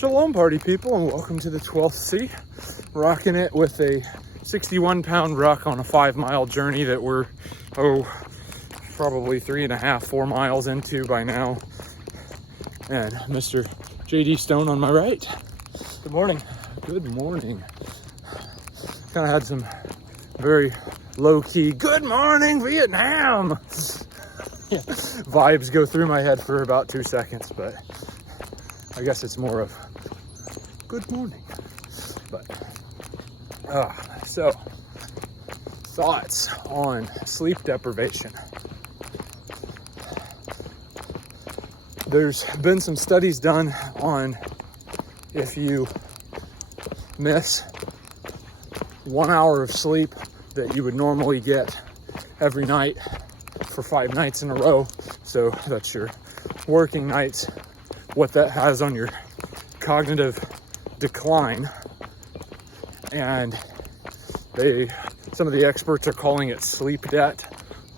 Shalom party people, and welcome to the 12th Sea. Rocking it with a 61-pound ruck on a 5-mile journey that we're, probably 3.5, 4 miles into by now. And Mr. JD Stone on my right. Good morning. Good morning. Kind of had some very low-key, good morning, Vietnam vibes go through my head for about 2 seconds, but I guess it's more of good morning. But so thoughts on sleep deprivation. There's been some studies done on if you miss 1 hour of sleep that you would normally get every night for 5 nights in a row. So that's your working nights, what that has on your cognitive decline. And some of the experts are calling it sleep debt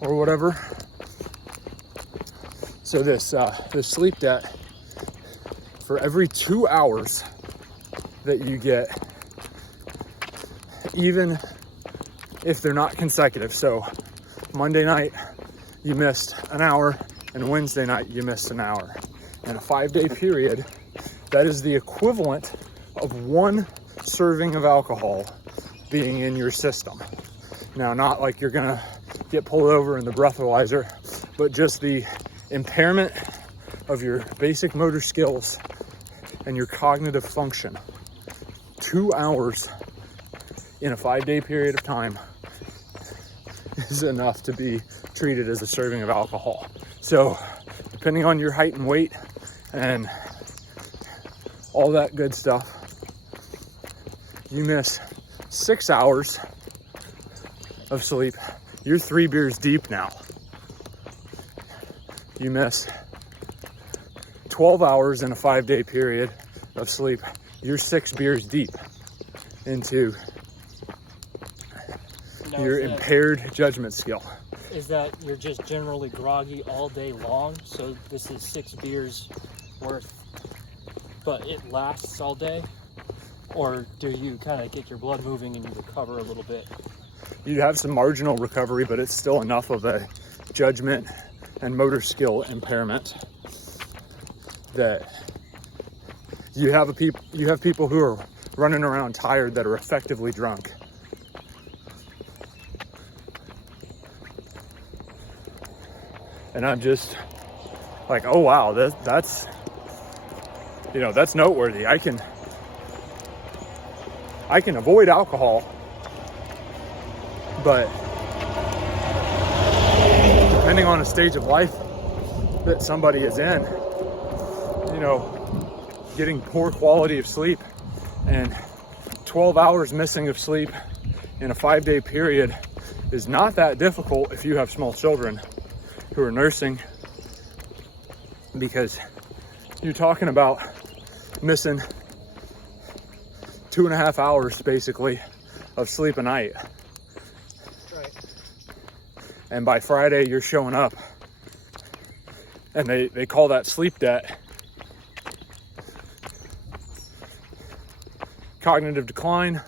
or whatever. So this sleep debt, for every 2 hours that you get, even if they're not consecutive, so Monday night you missed an hour and Wednesday night you missed an hour, in a 5-day period, that is the equivalent of 1 serving of alcohol being in your system. Now, not like you're gonna get pulled over in the breathalyzer, but just the impairment of your basic motor skills and your cognitive function. 2 hours in a 5-day period of time is enough to be treated as a serving of alcohol. So depending on your height and weight and all that good stuff, you miss 6 hours of sleep, you're 3 beers deep now. You miss 12 hours in a 5-day period of sleep, you're 6 beers deep into your impaired judgment skill. Is that you're just generally groggy all day long? So this is 6 beers worth, but it lasts all day? Or do you kind of get your blood moving and you recover a little bit? You have some marginal recovery, but it's still enough of a judgment and motor skill impairment that you have people who are running around tired that are effectively drunk. And I'm just like, oh wow, that's that's noteworthy. I can avoid alcohol, but depending on a stage of life that somebody is in, getting poor quality of sleep and 12 hours missing of sleep in a 5-day period is not that difficult if you have small children who are nursing, because you're talking about missing 2.5 hours basically of sleep a night. Right. And by Friday you're showing up, and they call that sleep debt. Cognitive decline,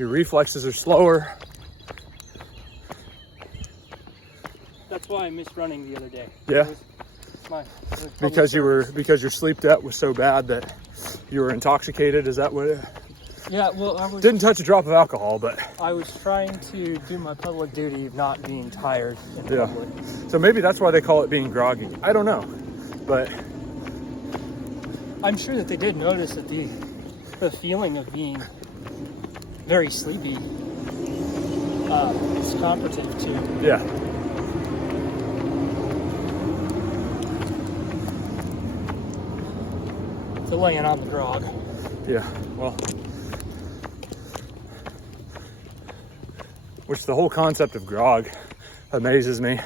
your reflexes are slower. That's why I missed running the other day. Yeah. Because your sleep debt was so bad that you were intoxicated. Is that what it? Yeah, well, Didn't touch a drop of alcohol, but I was trying to do my public duty of not being tired in public. So maybe that's why they call it being groggy. I don't know, but I'm sure that they did notice that the feeling of being very sleepy is comparative to the laying on the grog. Yeah, well, which the whole concept of grog amazes me.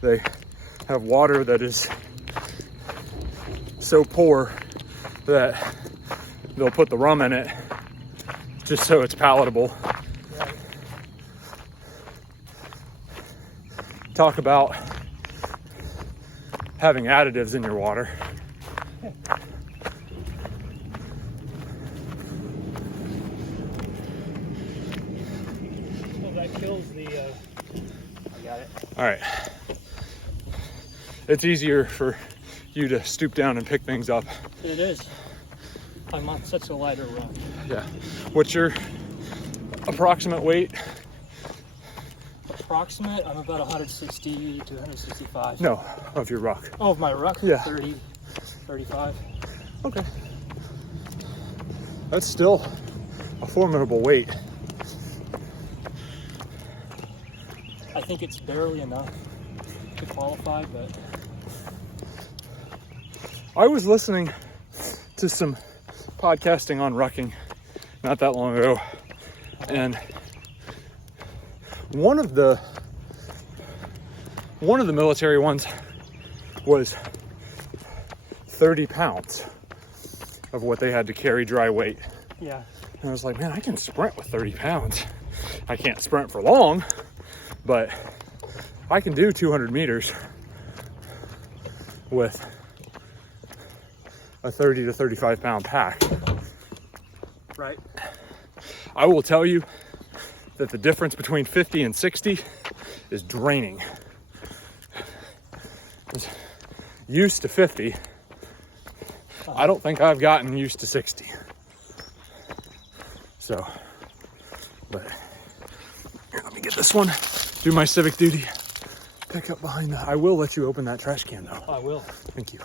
They have water that is so poor that they'll put the rum in it just so it's palatable. Right. Talk about having additives in your water. All right. It's easier for you to stoop down and pick things up. It is. I'm on such a lighter rock. Yeah. What's your approximate weight? Approximate, I'm about 160 to 165. No, of your ruck. Oh, of my ruck? Yeah. 30, 35. Okay. That's still a formidable weight. I think it's barely enough to qualify, but... I was listening to some podcasting on rucking not that long ago, and one of the military ones was 30 pounds of what they had to carry dry weight. Yeah. And I was like, man, I can sprint with 30 pounds. I can't sprint for long, but I can do 200 meters with a 30 to 35 pound pack. Right. I will tell you that the difference between 50 and 60 is draining. Used to 50. I don't think I've gotten used to 60. So, but here, let me get this one, do my civic duty, pick up behind that. I will let you open that trash can though. I will. Thank you.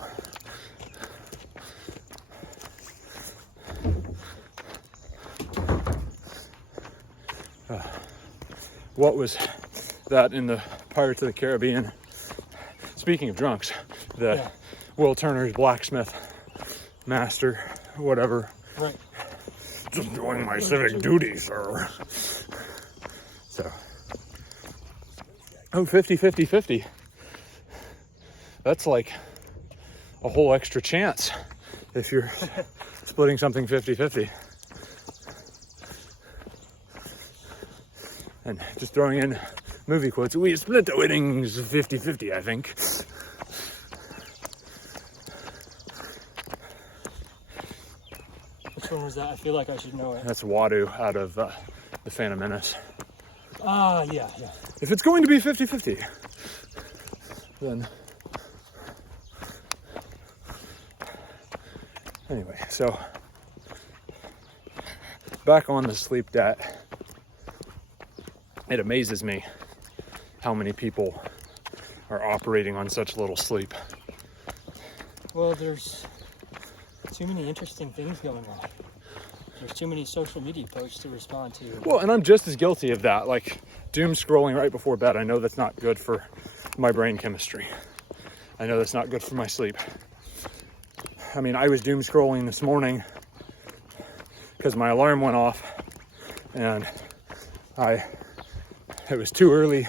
What was that in the Pirates of the Caribbean? Speaking of drunks, the Will Turner's blacksmith master, whatever. Right. Just doing my civic duty, sir. So, 50. That's like a whole extra chance if you're splitting something 50-50. And just throwing in movie quotes, we split the winnings 50-50, I think. Which one was that? I feel like I should know it. That's Wadu out of The Phantom Menace. Ah, yeah. If it's going to be 50-50, then... Anyway, so back on the sleep debt. It amazes me how many people are operating on such little sleep. Well, there's too many interesting things going on. There's too many social media posts to respond to. Well, and I'm just as guilty of that. Like doom scrolling right before bed. I know that's not good for my brain chemistry. I know that's not good for my sleep. I mean, I was doom scrolling this morning because my alarm went off and it was too early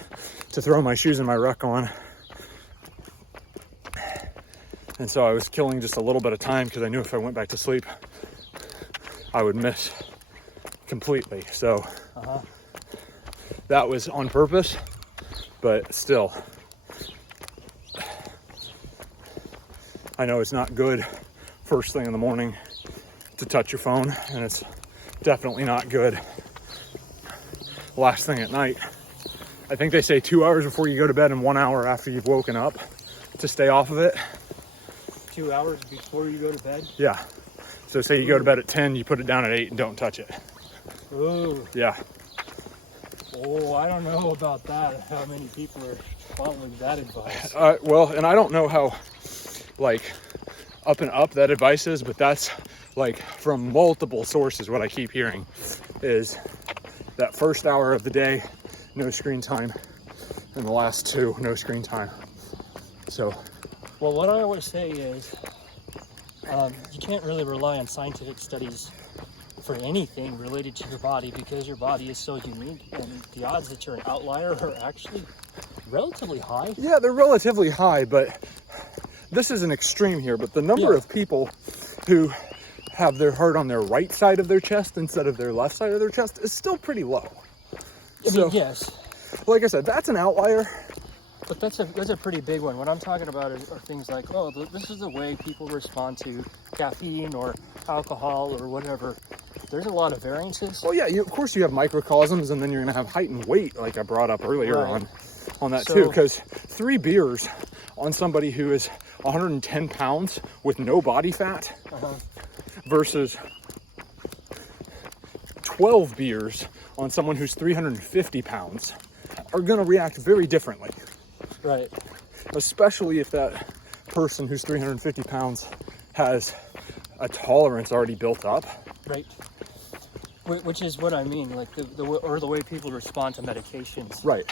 to throw my shoes and my ruck on. And so I was killing just a little bit of time because I knew if I went back to sleep, I would miss completely. So that was on purpose, but still, I know it's not good first thing in the morning to touch your phone, and it's definitely not good last thing at night. I think they say 2 hours before you go to bed and 1 hour after you've woken up to stay off of it. 2 hours before you go to bed? Yeah. So say you go to bed at 10, you put it down at 8 and don't touch it. Ooh. Yeah. Oh, I don't know about that. How many people are following that advice? Well, and I don't know how, like, up that advice is, but that's, like, from multiple sources what I keep hearing is that first hour of the day, no screen time, and the last 2, no screen time. So, well, what I always say is you can't really rely on scientific studies for anything related to your body because your body is so unique, and the odds that you're an outlier are actually relatively high. Yeah, they're relatively high, but this is an extreme here, but the number of people who have their heart on their right side of their chest instead of their left side of their chest is still pretty low. I mean, yes. Like I said, that's an outlier. But that's a pretty big one. What I'm talking about are things like, oh, this is the way people respond to caffeine or alcohol or whatever. There's a lot of variances. Well, yeah, of course you have microcosms, and then you're going to have height and weight, like I brought up earlier on. on that too, because 3 beers on somebody who is 110 pounds with no body fat versus 12 beers on someone who's 350 pounds are going to react very differently. Right. Especially if that person who's 350 pounds has a tolerance already built up. Right. Which is what I mean, like the way people respond to medications. Right.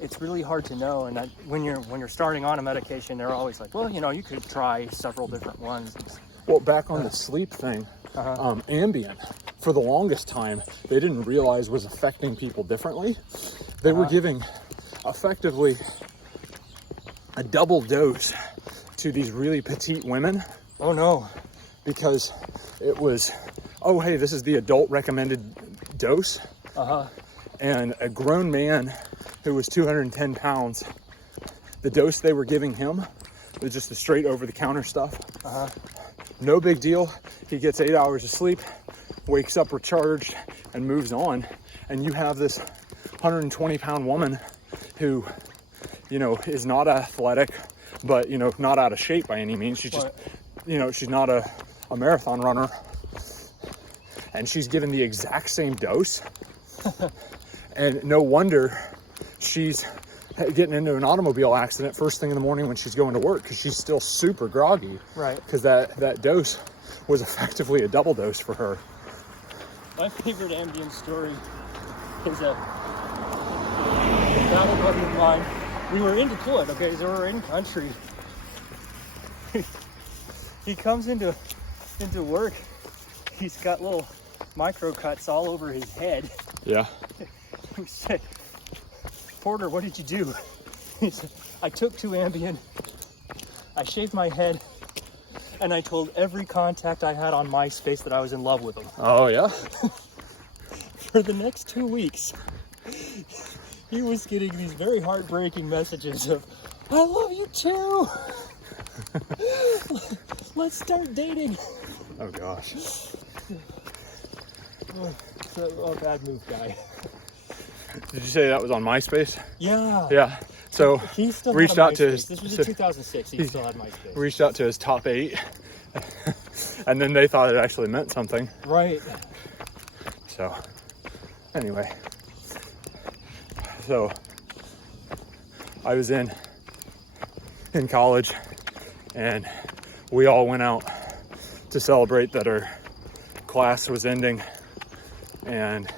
It's really hard to know, and when you're starting on a medication, they're always like, well, you could try several different ones. Well, back on the sleep thing, Ambien, for the longest time, they didn't realize was affecting people differently. They were giving effectively a double dose to these really petite women. Oh no. Because it was, oh hey, this is the adult recommended dose. And a grown man who was 210 pounds, the dose they were giving him was just the straight over the counter stuff. No big deal. He gets 8 hours of sleep, wakes up recharged, and moves on. And you have this 120 pound woman who, is not athletic, but, not out of shape by any means. She's just, she's not a marathon runner. And she's given the exact same dose. And no wonder she's getting into an automobile accident first thing in the morning when she's going to work, because she's still super groggy. Right. Because that dose was effectively a double dose for her. My favorite Ambien story is a battle buddy of mine. We were in Detroit, okay, so we're in country. He comes into work. He's got little micro cuts all over his head. Yeah. We said, Porter, what did you do? He said, I took 2 Ambien, I shaved my head, and I told every contact I had on MySpace that I was in love with them. Oh, yeah? For the next 2 weeks, he was getting these very heartbreaking messages of, I love you too! Let's start dating. Oh, gosh. Bad move, guy. Did you say that was on MySpace? Yeah. Yeah. So he still reached out to his. This was in 2006. He still had MySpace. Reached out to his top 8, and then they thought it actually meant something. Right. So, anyway, so I was in college, and we all went out to celebrate that our class was ending, and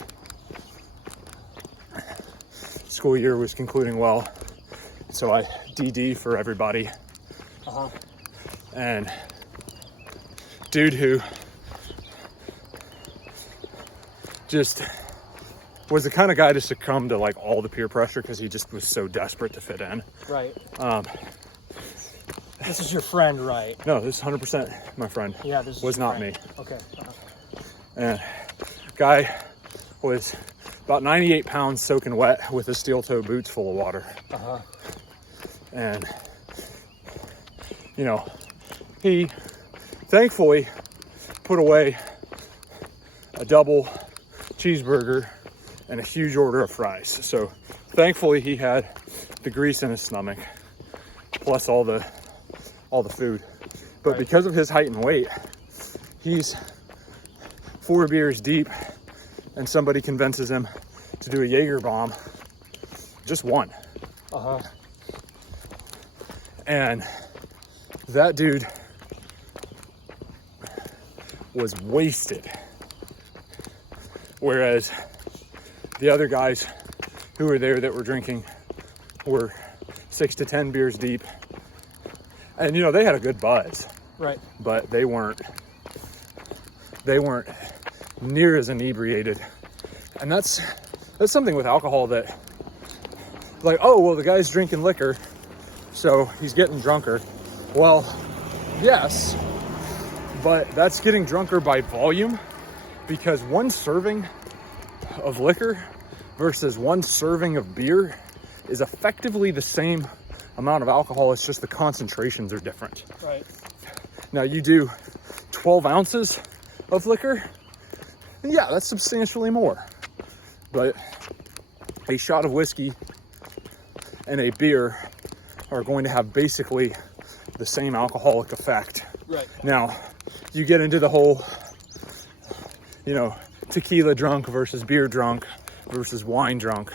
school year was concluding well. So I DD for everybody. And dude who just was the kind of guy to succumb to like all the peer pressure because he just was so desperate to fit in. Right. This is your friend, right? No, this is 100% my friend. Yeah, this was not friend. me. Okay. And guy was about 98 pounds soaking wet with his steel-toe boots full of water. And, he thankfully put away a double cheeseburger and a huge order of fries. So thankfully he had the grease in his stomach, plus all the food. But because of his height and weight, he's 4 beers deep, and somebody convinces him to do a Jaeger bomb, just one. And that dude was wasted. Whereas the other guys who were there that were drinking were 6 to 10 beers deep. And they had a good buzz. Right. But they weren't near as inebriated. And that's something with alcohol that, like, oh, well, the guy's drinking liquor, so he's getting drunker. Well, yes, but that's getting drunker by volume, because one serving of liquor versus one serving of beer is effectively the same amount of alcohol. It's just the concentrations are different. Right. Now you do 12 ounces of liquor, and yeah, that's substantially more. But a shot of whiskey and a beer are going to have basically the same alcoholic effect. Right. Now, you get into the whole, you know, tequila drunk versus beer drunk versus wine drunk.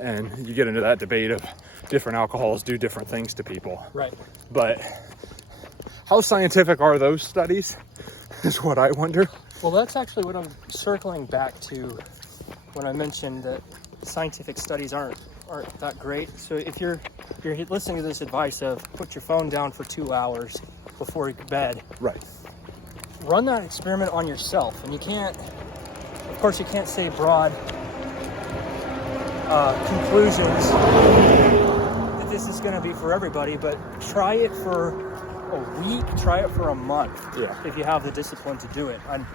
And you get into that debate of different alcohols do different things to people. Right. But how scientific are those studies is what I wonder. Well, that's actually what I'm circling back to when I mentioned that scientific studies aren't that great. So if you're listening to this advice of put your phone down for 2 hours before you go to bed, Right. run that experiment on yourself. And you can't, of course, you can't say broad conclusions that this is going to be for everybody, but try it for a week, try it for a month. Yeah. If you have the discipline to do it. And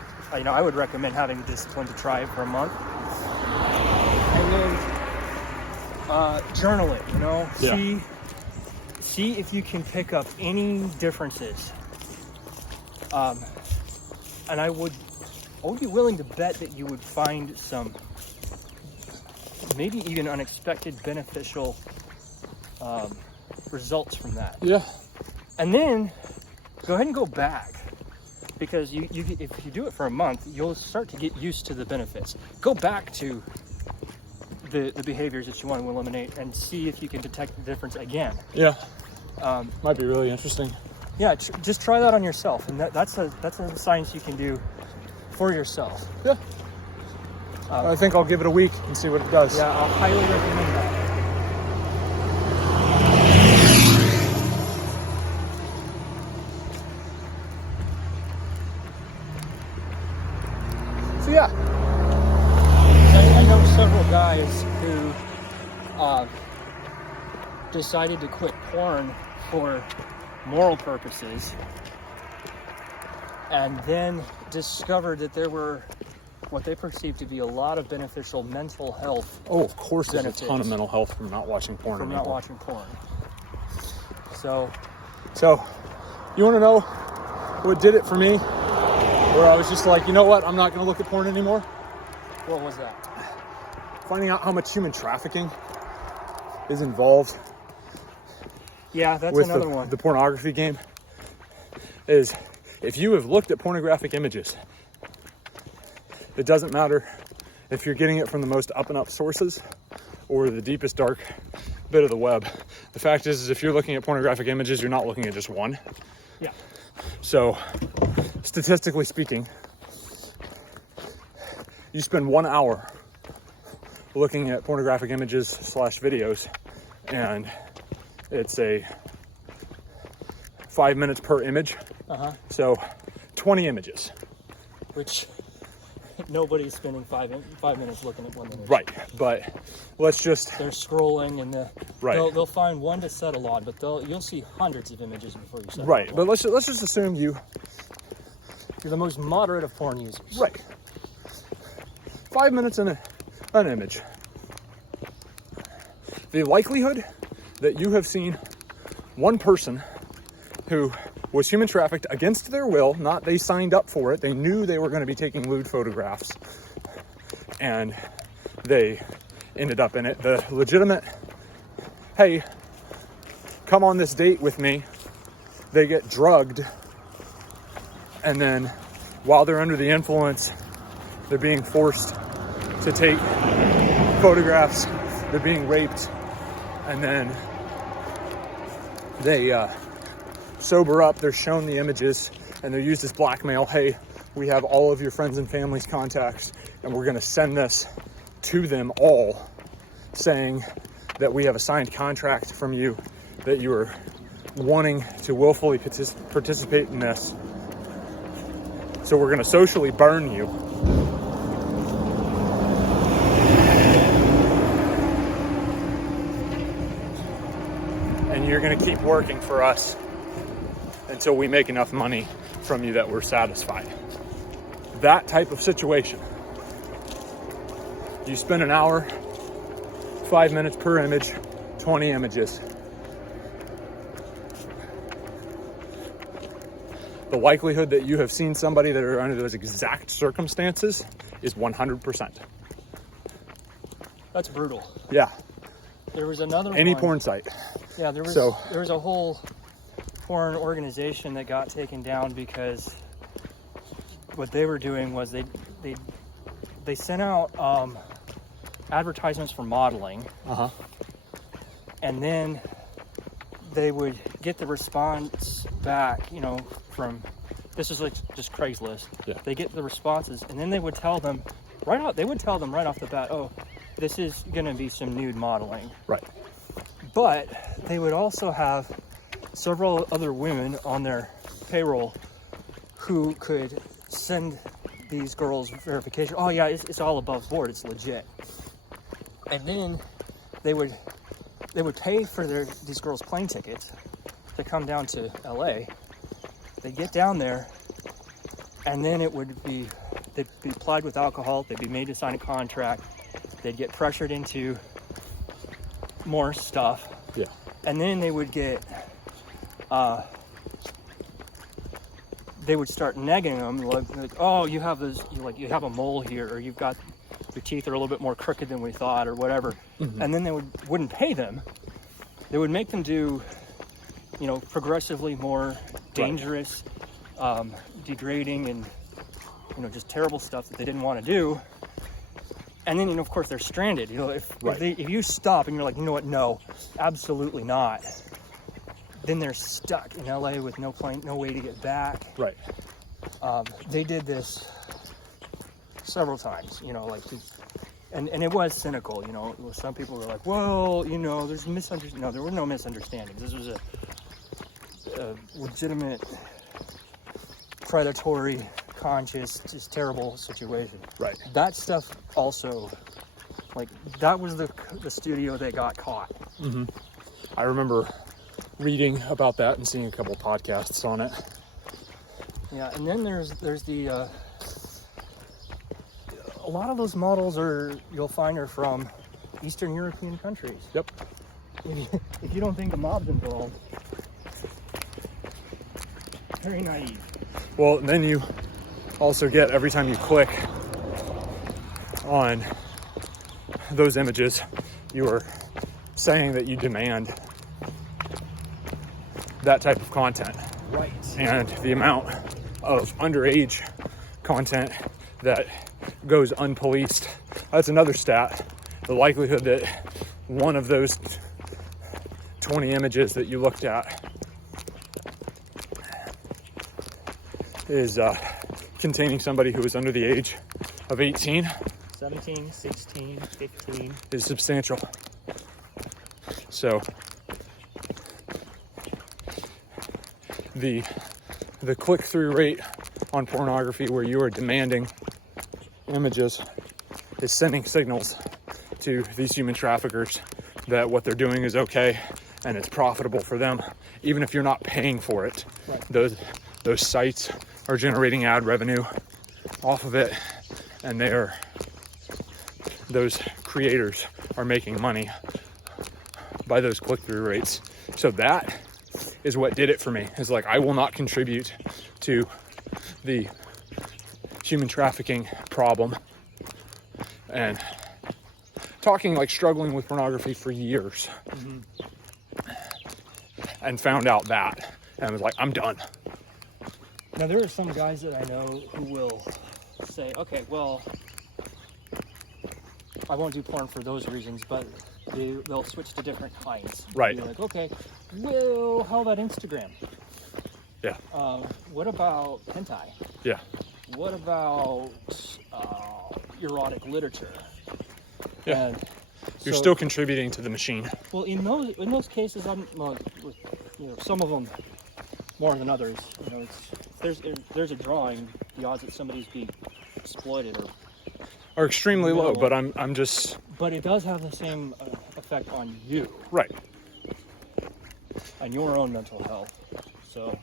I would recommend having the discipline to try it for a month. And then journal it, you know. Yeah. See if you can pick up any differences. And I would be willing to bet that you would find some maybe even unexpected beneficial results from that. Yeah. And then go ahead and go back, because you if you do it for a month, you'll start to get used to the benefits. Go back to the behaviors that you want to eliminate and see if you can detect the difference again. Yeah. Might be really interesting. Yeah, just try that on yourself, and that's a science you can do for yourself. Yeah. I think I'll give it a week and see what it does. Yeah, I'll highly recommend that. So yeah. I know several guys who decided to quit porn for moral purposes, and then discovered that there were what they perceived to be a lot of beneficial mental health. Oh, of course, there's a benefits ton of mental health from not watching porn from anymore. not watching porn. So you want to know what did it for me? Where I was just like, you know what? I'm not going to look at porn anymore. what was that? Finding out how much human trafficking is involved Yeah, that's with another one. the pornography game is if you have looked at pornographic images, it doesn't matter if you're getting it from the most up and up sources or the deepest dark bit of the web. The fact is if you're looking at pornographic images, you're not looking at just one. Yeah. So statistically speaking, you spend 1 hour looking at pornographic images / videos, and it's a 5 minutes per image. So 20 images. Which nobody's spending 5 minutes looking at one image. Right, but let's just... They're scrolling, and Right. they'll find one to settle on, but you'll see hundreds of images before you settle Right, on but one. let's just assume you're the most moderate of porn users. right. 5 minutes in an image. The likelihood that you have seen one person who was human trafficked against their will, not they signed up for it, they knew they were going to be taking lewd photographs, and they ended up in it. The legitimate, hey, come on this date with me, they get drugged, and then while they're under the influence, they're being forced to take photographs, they're being raped, and then they sober up, they're shown the images, and they're used as blackmail. Hey, we have all of your friends and family's contacts, and we're going to send this to them all, saying that we have a signed contract from you, that you are wanting to willfully participate in this. So we're going to socially burn you. And you're going to keep working for us until we make enough money from you that we're satisfied. That type of situation. You spend an hour, 5 minutes per image, 20 images. The likelihood that you have seen somebody that are under those exact circumstances is 100%. That's brutal. Yeah. There was another Any one. porn site. Yeah, there was a whole porn organization that got taken down because what they were doing was they sent out advertisements for modeling, and then they would get the response back, from, this is like just Craigslist. Yeah. They get the responses, and then they would tell them right off the bat, oh, this is going to be some nude modeling. Right. But they would also have several other women on their payroll who could send these girls verification. Oh yeah, it's all above board. It's legit. And then they would pay for these girls' plane tickets to come down to LA. They'd get down there, and then they'd be plied with alcohol. They'd be made to sign a contract. They'd get pressured into more stuff. Yeah. And then they would get, they would start negging them, like, oh, you have you have a mole here, or your teeth are a little bit more crooked than we thought, or whatever. Mm-hmm. And then they wouldn't pay them. They would make them do, progressively more dangerous, degrading, and just terrible stuff that they didn't want to do. And then, of course, they're stranded. If you stop and you're like, you know what, no, absolutely not, then they're stuck in LA with no plane, no way to get back. Right. They did this several times, and it was cynical. Some people were like, well, there's misunderstanding. No, there were no misunderstandings. This was a legitimate, predatory, conscious, just terrible situation. Right. That stuff also, that was the studio that got caught. Mm-hmm. I remember reading about that and seeing a couple podcasts on it. Yeah, and then there's the a lot of those models you'll find are from Eastern European countries. Yep. If you don't think the mob's involved, very naive. Well, then you also get, every time you click on those images, you are saying that you demand that type of content. Right. And the amount of underage content that goes unpoliced, that's another stat. The likelihood that one of those 20 images that you looked at is containing somebody who is under the age of 18, 17, 16, 15 is substantial. So the click-through rate on pornography, where you are demanding images, is sending signals to these human traffickers that what they're doing is okay and it's profitable for them, even if you're not paying for it. Right. Those sites are generating ad revenue off of it, and those creators are making money by those click-through rates. So that is what did it for me. Is like, I will not contribute to the human trafficking problem. And struggling with pornography for years, mm-hmm. and found out that, and was like, I'm done. Now, there are some guys that I know who will say, okay, well, I won't do porn for those reasons, but they'll switch to different kinds. Right. Be like, okay, well, how about Instagram? Yeah. What about hentai? Yeah. What about erotic literature? Yeah. You're still contributing to the machine. Well, in those cases, some of them more than others. There's a drawing, the odds that somebody's being exploited are extremely low. But I'm just. But it does have the same effect on you. Right. On your own mental health. So,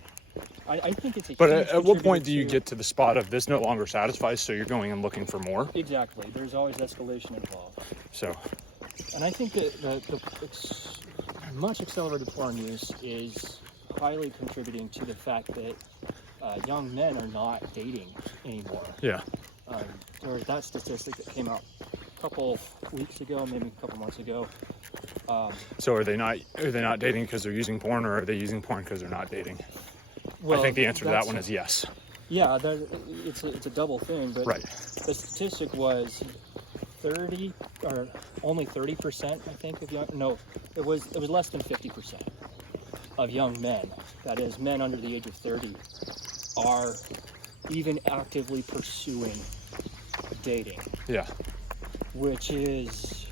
I think it's a. But at what point do you get to the spot of this no longer satisfies, so you're going and looking for more? Exactly. There's always escalation involved. So. And I think that the much accelerated porn use is highly contributing to the fact that young men are not dating anymore. Yeah. There was that statistic that came out a couple weeks ago, maybe a couple months ago. So are they not dating because they're using porn, or are they using porn because they're not dating? Well, I think the answer to that one is yes. Yeah, it's a double thing, but Right. the statistic was 30 or only 30%, I think, of young. No, it was less than 50% of young men, that is, men under the age of 30, are even actively pursuing dating. Yeah. Which is,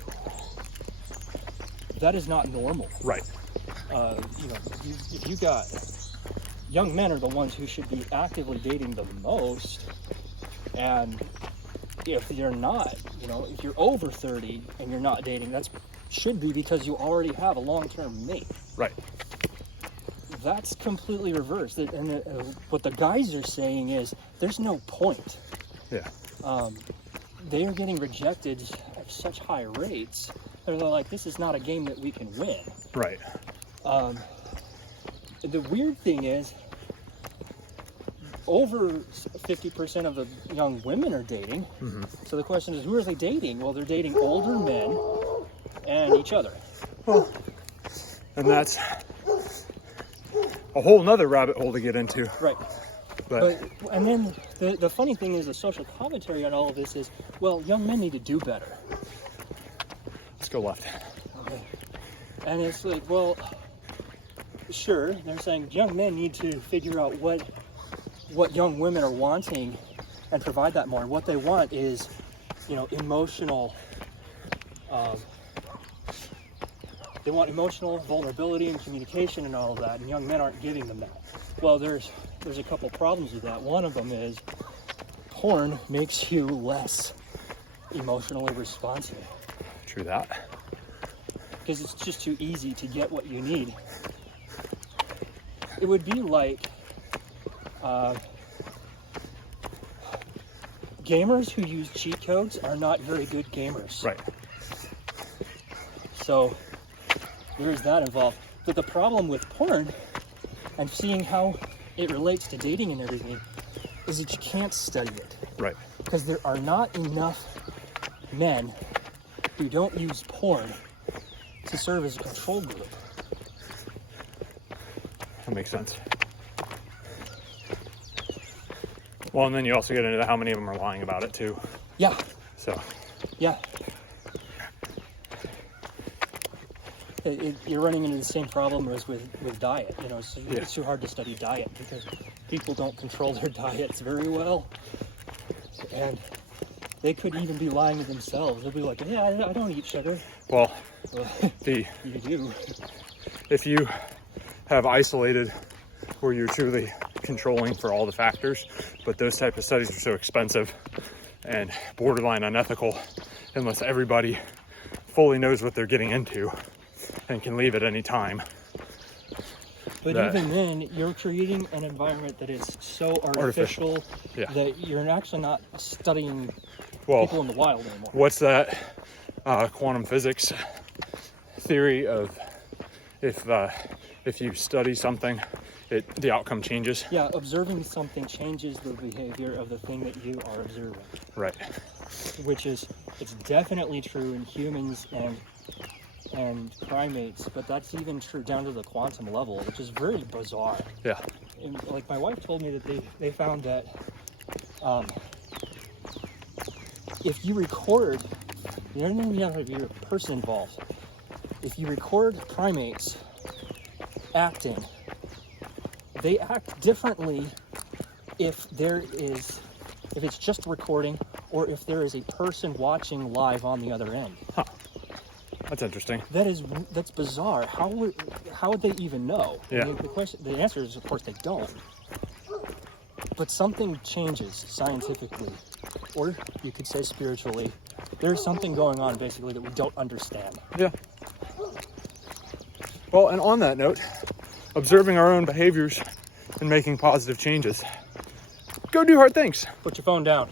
that is not normal. Right. If you got, young men are the ones who should be actively dating the most, and if you're not, if you're over 30 and you're not dating, that should be because you already have a long-term mate. Right. That's completely reversed. And what the guys are saying is there's no point. Yeah. They are getting rejected at such high rates. They're like, this is not a game that we can win. Right. The weird thing is, over 50% of the young women are dating. Mm-hmm. So the question is, who are they dating? Well, they're dating older men and each other. Well, and that's a whole nother rabbit hole to get into. Right. But and then the funny thing is, the social commentary on all of this is, well, young men need to do better. let's go left. Okay. And it's like, well, sure, they're saying young men need to figure out what young women are wanting and provide that more. And what they want is, emotional, they want emotional vulnerability and communication and all of that, and young men aren't giving them that. Well, there's a couple problems with that. One of them is porn makes you less emotionally responsive. True that. Because it's just too easy to get what you need. It would be like gamers who use cheat codes are not very good gamers. Right. So there is that involved. But the problem with porn and seeing how it relates to dating and everything is that you can't study it. Right. Because there are not enough men who don't use porn to serve as a control group. That makes sense. Well, and then you also get into how many of them are lying about it too. Yeah. So. Yeah. You're running into the same problem as with diet. It's too hard to study diet because people don't control their diets very well. And they could even be lying to themselves. They'll be like, yeah, I don't eat sugar. Well, you do. If you have isolated where you're truly controlling for all the factors, but those type of studies are so expensive and borderline unethical unless everybody fully knows what they're getting into and can leave at any time. But even then, you're creating an environment that is so artificial. Yeah. That you're actually not studying Well, people in the wild anymore. What's that quantum physics theory of if you study something, the outcome changes? Yeah, observing something changes the behavior of the thing that you are observing. Right. Which is, it's definitely true in humans and primates, but that's even true down to the quantum level, which is very bizarre. Yeah. And, like, my wife told me that they found that if you record, you don't even have to be a person involved. If you record primates acting, they act differently if it's just recording or if there is a person watching live on the other end. Huh. That's interesting. That's bizarre. How would they even know? Yeah. I mean, the answer is, of course, they don't. But something changes scientifically, or you could say spiritually. There's something going on, basically, that we don't understand. Yeah. Well, and on that note, observing our own behaviors and making positive changes. Go do hard things. Put your phone down.